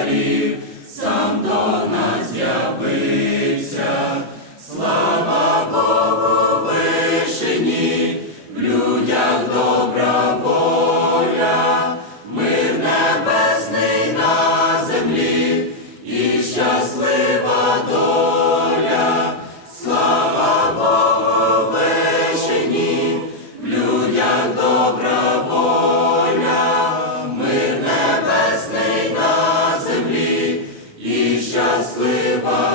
Karim. щаслива.